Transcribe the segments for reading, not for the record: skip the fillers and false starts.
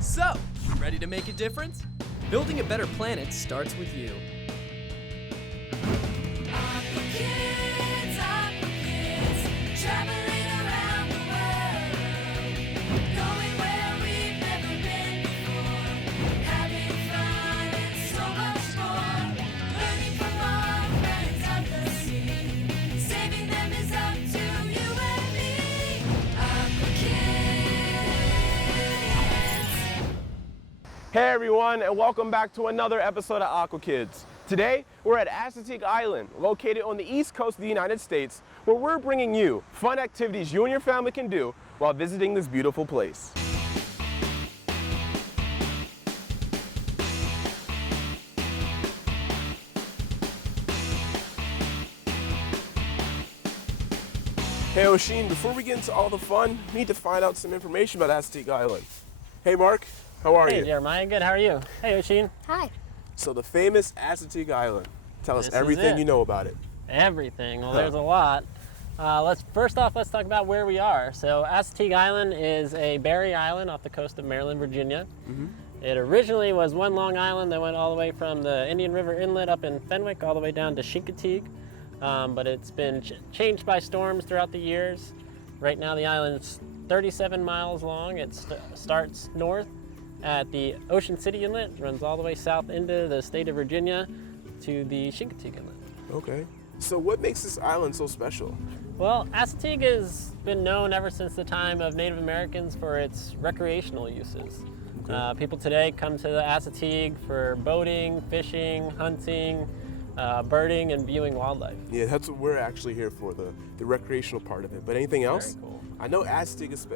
So, ready to make a difference? Building a better planet starts with you. Aqua Kids, traveling around the world, going where we've never been before, having fun and so much more, learning from our friends of the sea, saving them is up to you and me. Aqua Kids. Hey everyone, and welcome back to another episode of Aqua Kids. Today, we're at Assateague Island, located on the east coast of the United States, where we're bringing you fun activities you and your family can do while visiting this beautiful place. Hey Oshin, before we get into all the fun, we need to find out some information about Assateague Island. Hey Mark, how are you? Hey Jeremiah, good, how are you? Hey Oshin. Hi. So the famous Assateague Island. Tell us This is everything it. you know about it. Everything, well there's a lot. Let's talk about where we are. So Assateague Island is a barrier island off the coast of Maryland, Virginia. It originally was one long island that went all the way from the Indian River Inlet up in Fenwick all the way down to Chincoteague. But it's been changed by storms throughout the years. Right now the island is 37 miles long. It starts north at the Ocean City Inlet, runs all the way south into the state of Virginia to the Chincoteague Inlet. Okay. So what makes this island so special? Well, Assateague has been known ever since the time of Native Americans for its recreational uses. People today come to the Assateague for boating, fishing, hunting, birding, and viewing wildlife. Yeah, that's what we're actually here for, the recreational part of it. But anything else? Very cool. I know Assateague is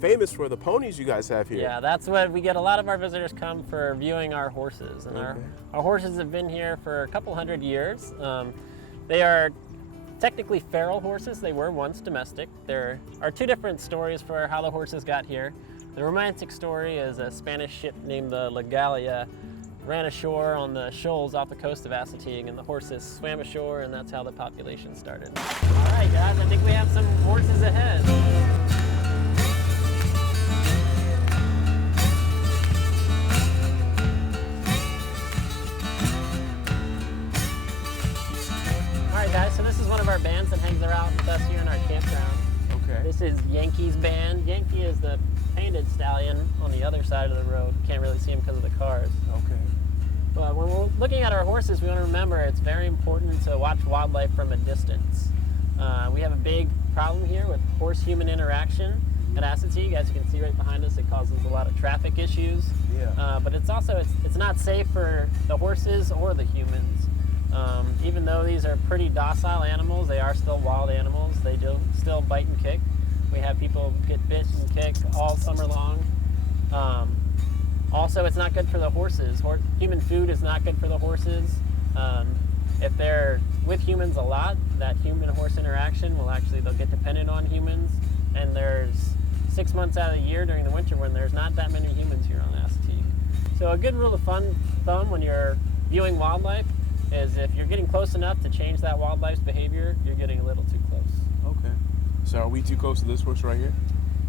famous for the ponies you guys have here. Yeah, that's what we get. A lot of our visitors come for viewing our horses, and our horses have been here for a couple hundred years. They are technically feral horses. They were once domestic. There are two different stories for how the horses got here. The romantic story is a Spanish ship named the La Gallia ran ashore on the shoals off the coast of Assateague, and the horses swam ashore, and that's how the population started. All right, guys, I think we have some horses ahead. All right, guys, so this is one of our bands that hangs around with us here in our campground. Okay. This is Yankee's band. Yankee is the painted stallion on the other side of the road. Can't really see him because of the cars. Okay. But when we're looking at our horses, we want to remember it's very important to watch wildlife from a distance. We have a big problem here with horse-human interaction at Assateague. As you can see right behind us, it causes a lot of traffic issues. Yeah. But it's also it's not safe for the horses or the humans. Even though these are pretty docile animals, they are still wild animals. They do still bite and kick. We have people get bit and kick all summer long. Also, it's not good for the horses. Human food is not good for the horses. If they're with humans a lot, that human-horse interaction they'll get dependent on humans. And there's 6 months out of the year during the winter when there's not that many humans here on Assateague. So a good rule of thumb when you're viewing wildlife is if you're getting close enough to change that wildlife's behavior, you're getting a little too close. Okay. So are we too close to this horse right here?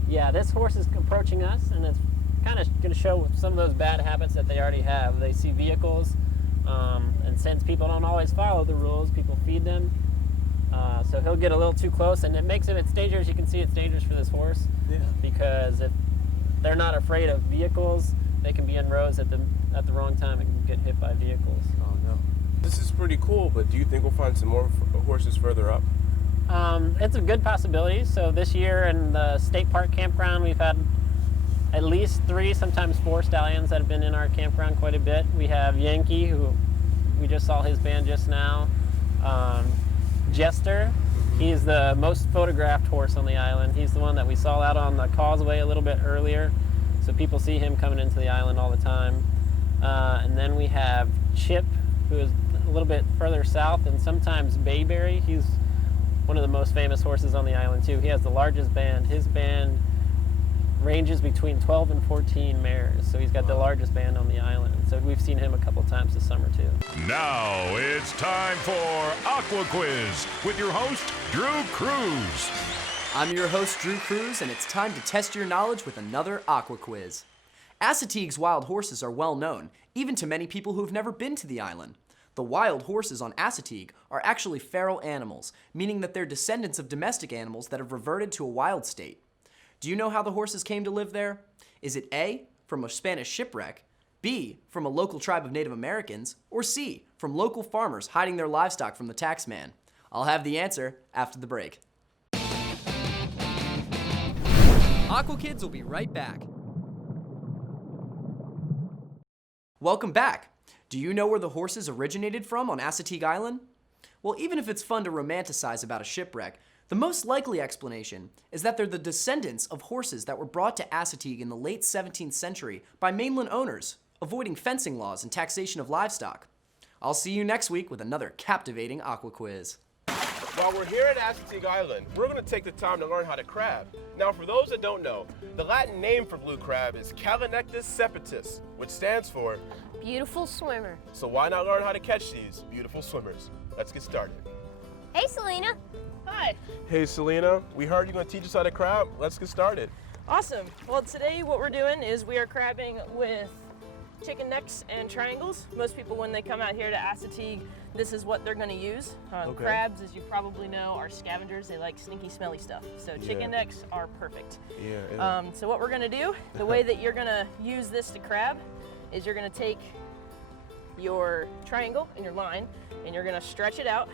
Yeah, this horse is approaching us, and it's kind of going to show some of those bad habits that they already have. They see vehicles, and since people don't always follow the rules, people feed them. So he'll get a little too close, and it's dangerous. You can see it's dangerous for this horse. Yeah. Because if they're not afraid of vehicles, they can be in rows at the wrong time and can get hit by vehicles. Oh no. This is pretty cool, but do you think we'll find some more horses further up? It's a good possibility. So this year in the state park campground, we've had at least 3, sometimes 4 stallions that have been in our campground quite a bit. We have Yankee, who we just saw his band just now. Jester, he's the most photographed horse on the island. He's the one that we saw out on the causeway a little bit earlier. So people see him coming into the island all the time. And then we have Chip, who is a little bit further south, and sometimes Bayberry. He's one of the most famous horses on the island too. He has the largest band. His band ranges between 12 and 14 mares, so he's got the largest band on the island. So we've seen him a couple times this summer too. Now it's time for Aqua Quiz with your host, Drew Cruz. I'm your host, Drew Cruz, and it's time to test your knowledge with another Aqua Quiz. Assateague's wild horses are well known, even to many people who have never been to the island. The wild horses on Assateague are actually feral animals, meaning that they're descendants of domestic animals that have reverted to a wild state. Do you know how the horses came to live there? Is it A, from a Spanish shipwreck, B, from a local tribe of Native Americans, or C, from local farmers hiding their livestock from the taxman? I'll have the answer after the break. Aqua Kids will be right back. Welcome back. Do you know where the horses originated from on Assateague Island? Well, even if it's fun to romanticize about a shipwreck, the most likely explanation is that they're the descendants of horses that were brought to Assateague in the late 17th century by mainland owners, avoiding fencing laws and taxation of livestock. I'll see you next week with another captivating Aqua Quiz. While we're here at Assateague Island, we're going to take the time to learn how to crab. Now, for those that don't know, the Latin name for blue crab is Calanectus sepitus, which stands for Beautiful swimmer. So why not learn how to catch these beautiful swimmers? Let's get started. Hey, Selena. Hi. Hey, Selena, we heard you're going to teach us how to crab. Let's get started. Awesome. Well, today what we're doing is we are crabbing with chicken necks and triangles. Most people, when they come out here to Assateague, this is what they're going to use. Okay. Crabs, as you probably know, are scavengers. They like stinky, smelly stuff. So chicken necks are perfect. Yeah. So what we're going to do, the way that you're going to use this to crab, is you're going to take your triangle and your line, and you're going to stretch it out.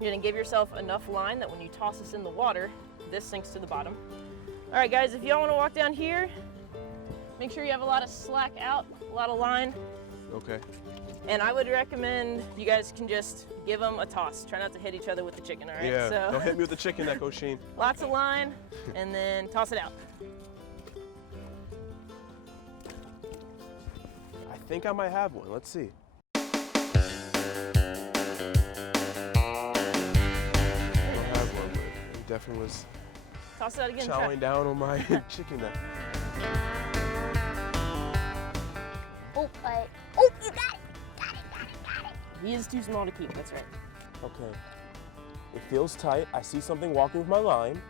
You're going to give yourself enough line that when you toss this in the water, this sinks to the bottom. All right, guys, if y'all want to walk down here, make sure you have a lot of slack out, a lot of line. Okay. And I would recommend you guys can just give them a toss. Try not to hit each other with the chicken, all right? Yeah, So don't hit me with the chicken neck, O'Sheen. lots of line, and then toss it out. I think I might have one. Let's see. I don't have one, but it definitely was Toss it out again. chowing down on my chicken neck. Oh, you got it. Got it. He is too small to keep, that's right. Okay. It feels tight. I see something walking with my line.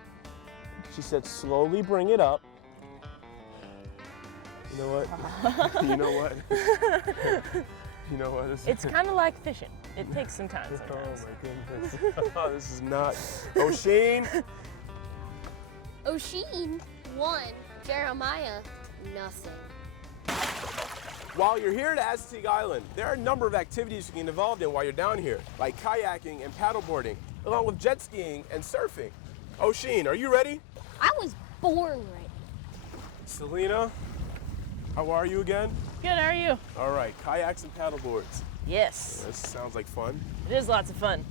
She said, slowly bring it up. You know what? You know what? You know what? It's kind of like fishing. It takes some time Oh sometimes. my goodness. Oh, this is not. O'Sheen. O'Sheen, 1. Jeremiah, nothing. While you're here at Assateague Island, there are a number of activities you can get involved in while you're down here, like kayaking and paddleboarding, along with jet skiing and surfing. O'Sheen, are you ready? I was born ready. Selena, how are you again? Good, how are you? All right, kayaks and paddleboards. Yes, This sounds like fun. it is lots of fun.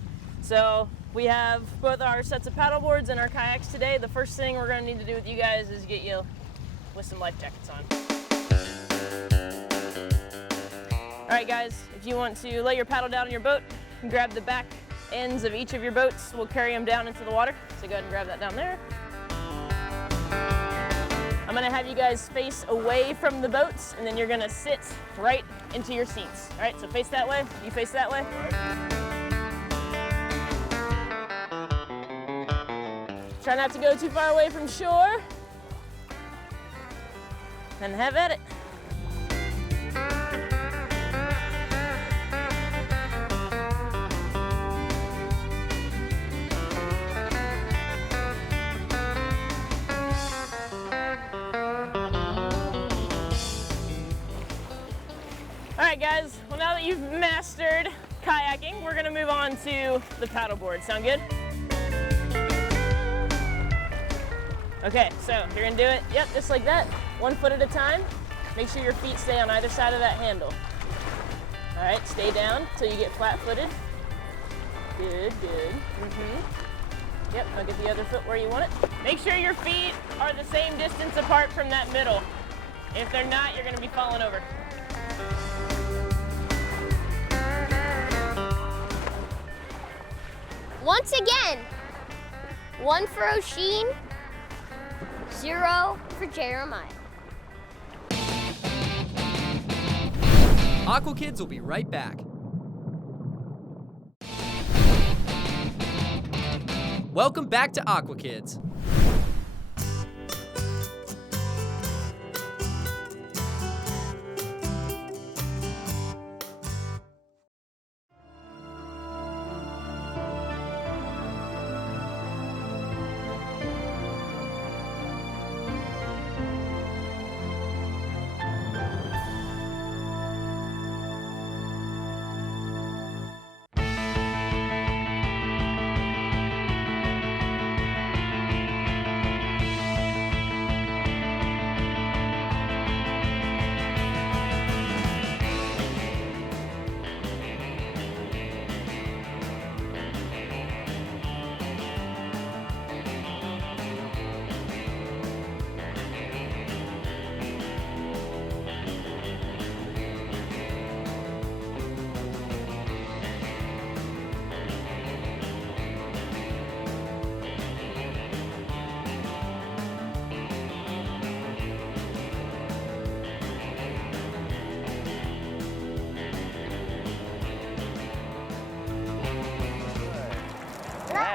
So we have both our sets of paddle boards and our kayaks today. The first thing we're gonna need to do with you guys is get you with some life jackets on. All right, guys, if you want to lay your paddle down in your boat, you can grab the back ends of each of your boats. We'll carry them down into the water. So go ahead and grab that down there. I'm gonna have you guys face away from the boats, and then you're gonna sit right into your seats. All right, so face that way, you face that way. Try not to go too far away from shore. And have at it. All right, guys, well, now that you've mastered kayaking, we're gonna move on to the paddleboard. Sound good? Okay, so you're gonna do it, yep, just like that, 1 foot at a time. Make sure your feet stay on either side of that handle. All right, stay down till you get flat-footed. Good, good. Yep, now get the other foot where you want it. Make sure your feet are the same distance apart from that middle. If they're not, you're gonna be falling over. Once again, 1 for O'Sheen, 0 for Jeremiah. Aqua Kids will be right back. Welcome back to Aqua Kids.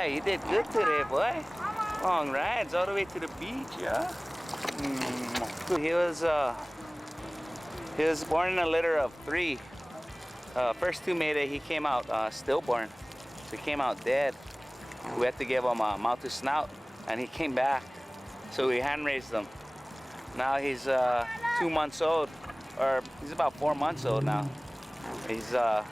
Yeah, you did good today, boy. Long rides all the way to the beach, yeah. He was born in a litter of 3. First 2 made it. He came out stillborn, so he came out dead. We had to give him a mouth to snout, and he came back. So we hand raised him. Now he's 2 months old, or he's about 4 months old now. He's a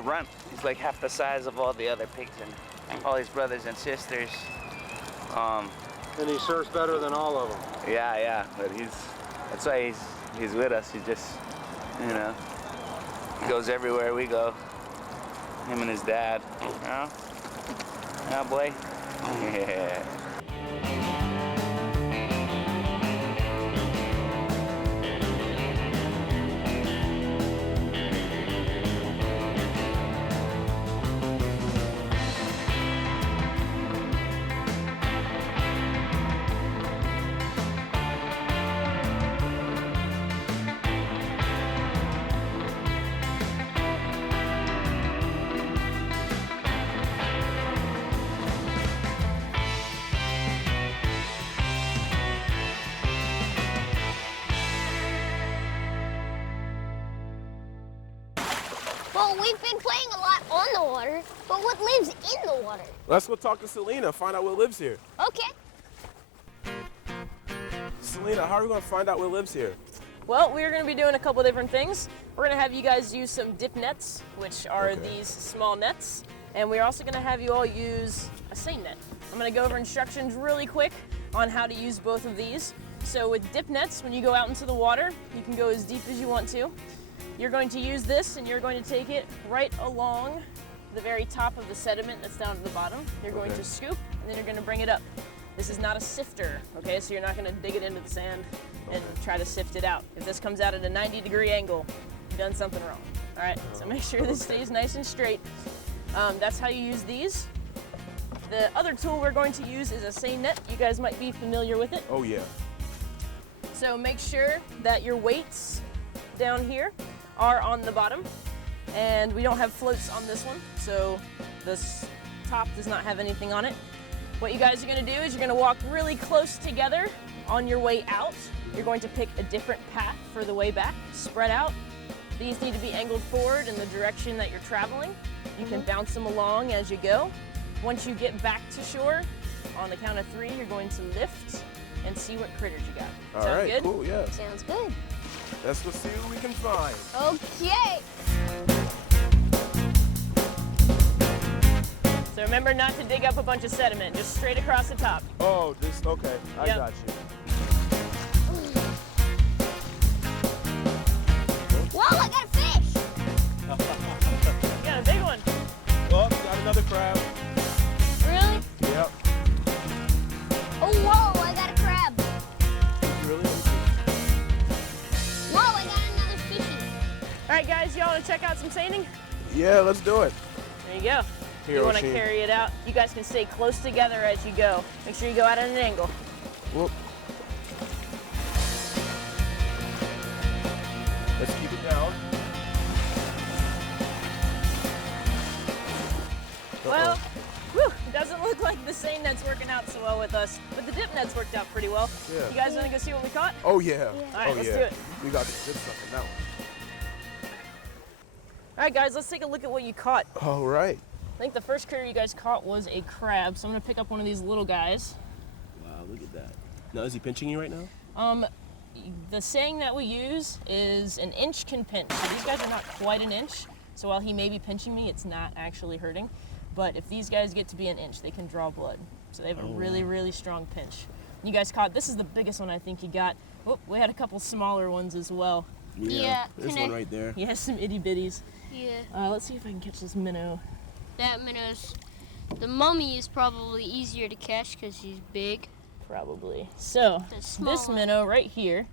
runt. He's like half the size of all the other pigs and all his brothers and sisters. And he surfs better than all of them. Yeah, but that's why he's with us. He just, you know, he goes everywhere we go. Him and his dad, you know? Yeah, boy. Yeah. Well, we've been playing a lot on the water, but what lives in the water? Let's go talk to Selena, find out what lives here. Okay. Selena, how are we gonna find out what lives here? Well, we're going to be doing a couple different things. We're going to have you guys use some dip nets, which are these small nets. And we're also going to have you all use a seine net. I'm going to go over instructions really quick on how to use both of these. So with dip nets, when you go out into the water, you can go as deep as you want to. You're going to use this and you're going to take it right along the very top of the sediment that's down at the bottom. You're going to scoop and then you're going to bring it up. This is not a sifter, okay? So you're not going to dig it into the sand and try to sift it out. If this comes out at a 90-degree angle, you've done something wrong. All right, so make sure this stays nice and straight. That's how you use these. The other tool we're going to use is a seine net. You guys might be familiar with it. Oh yeah. So make sure that your weights down here are on the bottom. And we don't have floats on this one, so this top does not have anything on it. What you guys are gonna do is you're gonna walk really close together on your way out. You're going to pick a different path for the way back, spread out. These need to be angled forward in the direction that you're traveling. You can bounce them along as you go. Once you get back to shore, on the count of 3, you're going to lift and see what critters you got. All right, good? cool, yeah. Sounds good. Let's go see what we can find. Okay. So remember not to dig up a bunch of sediment, just straight across the top. Oh, this, okay, I Yep. got you. Whoa, I got a fish. You got a big one. Oh, got another crab. Really? Yep. Oh, whoa, I got a crab. Really? Whoa, I got another fishy. All right, guys, y'all want to check out some seining? Yeah, let's do it. There you go. Here, You want to Oshie. carry it out. You guys can stay close together as you go. Make sure you go out at an angle. Whoop. Let's keep it down. Well, whew, it doesn't look like the seine net's working out so well with us, but the dip net's worked out pretty well. Yeah. You guys want to go see what we caught? Oh yeah. All right, oh let's yeah. do it. We got some good stuff in that one. All right, guys, let's take a look at what you caught. All right. I think the first critter you guys caught was a crab, so I'm going to pick up one of these little guys. Wow, look at that. Now, is he pinching you right now? The saying that we use is an inch can pinch. So these guys are not quite an inch, so while he may be pinching me, it's not actually hurting. But if these guys get to be an inch, they can draw blood. So they have a really, really strong pinch. You guys caught, this is the biggest one I think you got. Oh, we had a couple smaller ones as well. Yeah, There's can one I- right there. He has some itty bitties. Yeah, Let's see if I can catch this minnow. that minnow's. The mummy is probably easier to catch because he's big. Probably. So, The small this one. minnow right here,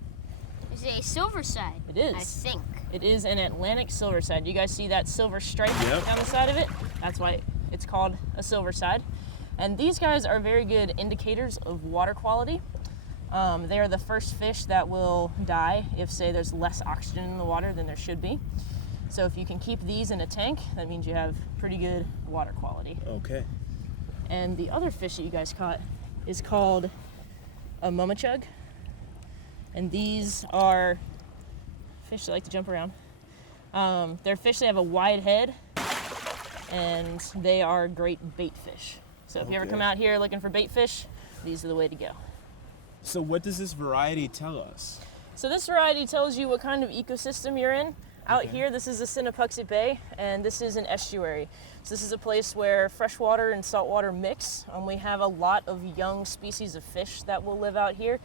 Is it a silver side? it is. I think. It is an Atlantic silver side. You guys see that silver stripe Yep. down the side of it? That's why it's called a silver side. And these guys are very good indicators of water quality. They are the first fish that will die if, say, there's less oxygen in the water than there should be. So if you can keep these in a tank, that means you have pretty good water quality. Okay. And the other fish that you guys caught is called a mumachug. And these are fish that like to jump around. They're fish that have a wide head, and they are great bait fish. So if you ever come out here looking for bait fish, these are the way to go. So what does this variety tell us? So this variety tells you what kind of ecosystem you're in. Out here, this is the Sinnapuxet Bay, and this is an estuary. So this is a place where freshwater and saltwater mix. We have a lot of young species of fish that will live out here.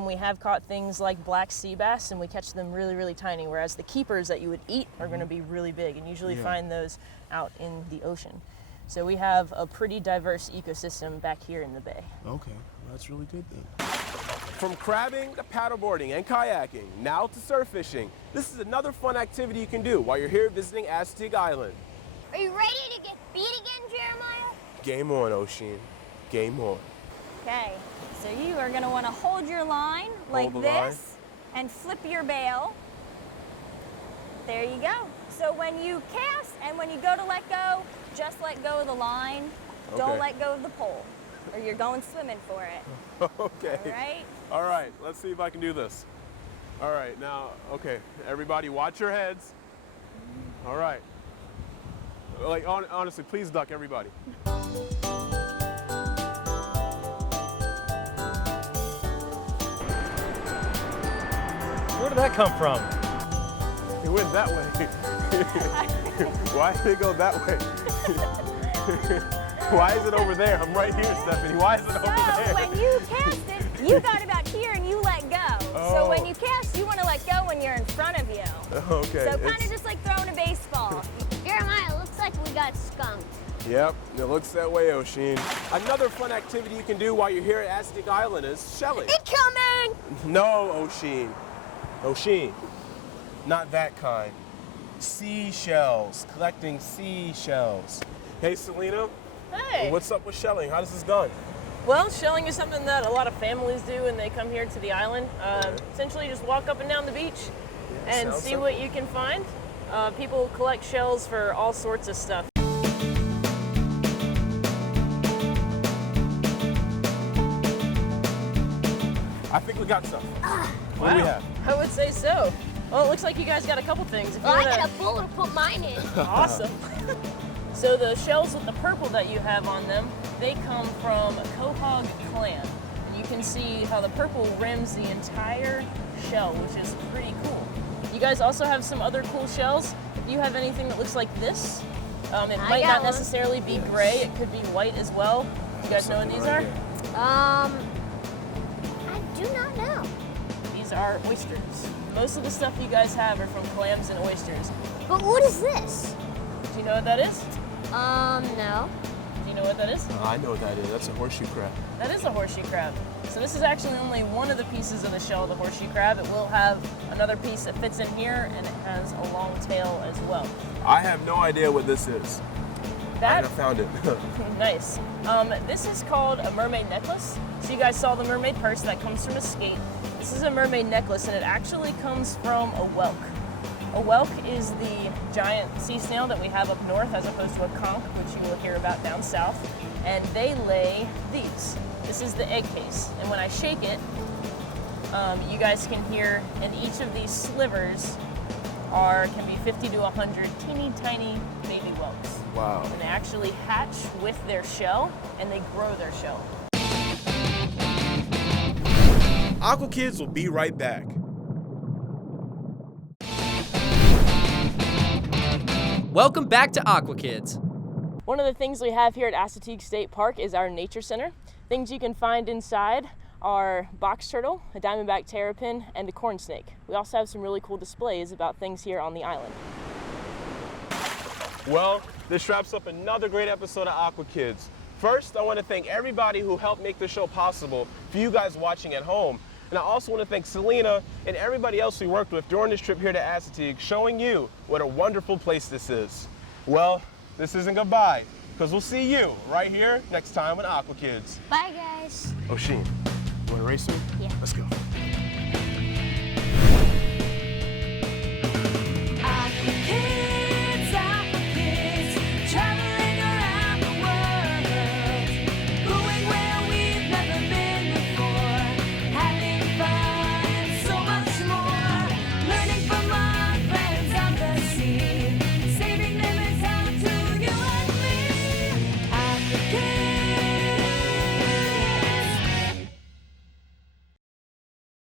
We have caught things like black sea bass, and we catch them really, really tiny, whereas the keepers that you would eat are going to be really big, and usually find those out in the ocean. So we have a pretty diverse ecosystem back here in the bay. Okay, well, that's really good then. From crabbing to paddleboarding and kayaking, now to surf fishing, this is another fun activity you can do while you're here visiting Assateague Island. Are you ready to get beat again, Jeremiah? Game on, Oshin. Game on. Okay, so you are going to want to hold your line like Hold the this and flip your bail. There you go. So when you cast and when you go to let go, just let go of the line. Don't Okay. let go of the pole, or you're going swimming for it. Okay. All right? All right, let's see if I can do this. All right, now, okay, everybody watch your heads. All right. Like, honestly, please duck, everybody. Where did that come from? It went that way. Why did it go that way? Why is it over there? I'm right here, Stephanie. Why is it over there? So when you cast it, you got about here and you let go. So when you cast, you want to let go when you're in front of you. Okay. So kind of just like throwing a baseball. Jeremiah, looks like we got skunked. Yep, it looks that way, Oshin. Another fun activity you can do while you're here at Assateague Island is shelling. Incoming! No, Oshin. Oshin, not that kind. Seashells, collecting seashells. Hey, Selena. Hey! What's up with shelling? How does this go? Well, shelling is something that a lot of families do when they come here to the island. Essentially, just walk up and down the beach and sounds see simple. what you can find. People collect shells for all sorts of stuff. I think we got some. What do we have? I would say so. Well, it looks like you guys got a couple things. If you Well, I wanna- got a bowl to put mine in. Awesome. So the shells with the purple that you have on them, they come from quahog clam. And you can see how the purple rims the entire shell, which is pretty cool. You guys also have some other cool shells. If you have anything that looks like this, it might got not one. necessarily be gray. It could be white as well. You guys know what these are? I do not know. These are oysters. Most of the stuff you guys have are from clams and oysters. But what is this? Do you know what that is? No. Do you know what that is? I know what that is. That's a horseshoe crab. That is a horseshoe crab. So this is actually only one of the pieces of the shell of the horseshoe crab. It will have another piece that fits in here, and it has a long tail as well. I have no idea what this is. That I found it. nice. This is called a mermaid necklace. So you guys saw the mermaid purse that comes from a skate. This is a mermaid necklace, and it actually comes from a whelk. A whelk is the giant sea snail that we have up north, as opposed to a conch, which you will hear about down south. And they lay these. This is the egg case. And when I shake it, you guys can hear, and each of these slivers can be 50 to 100 teeny tiny baby whelks. Wow. And they actually hatch with their shell, and they grow their shell. Aqua Kids will be right back. Welcome back to Aqua Kids. One of the things we have here at Assateague State Park is our nature center. Things you can find inside are box turtle, a diamondback terrapin, and a corn snake. We also have some really cool displays about things here on the island. Well, this wraps up another great episode of Aqua Kids. First, I want to thank everybody who helped make the show possible for you guys watching at home. And I also want to thank Selena and everybody else we worked with during this trip here to Assateague, showing you what a wonderful place this is. Well, this isn't goodbye, because we'll see you right here next time on Aqua Kids. Bye, guys. Oshin, you want to race me? Yeah. Let's go.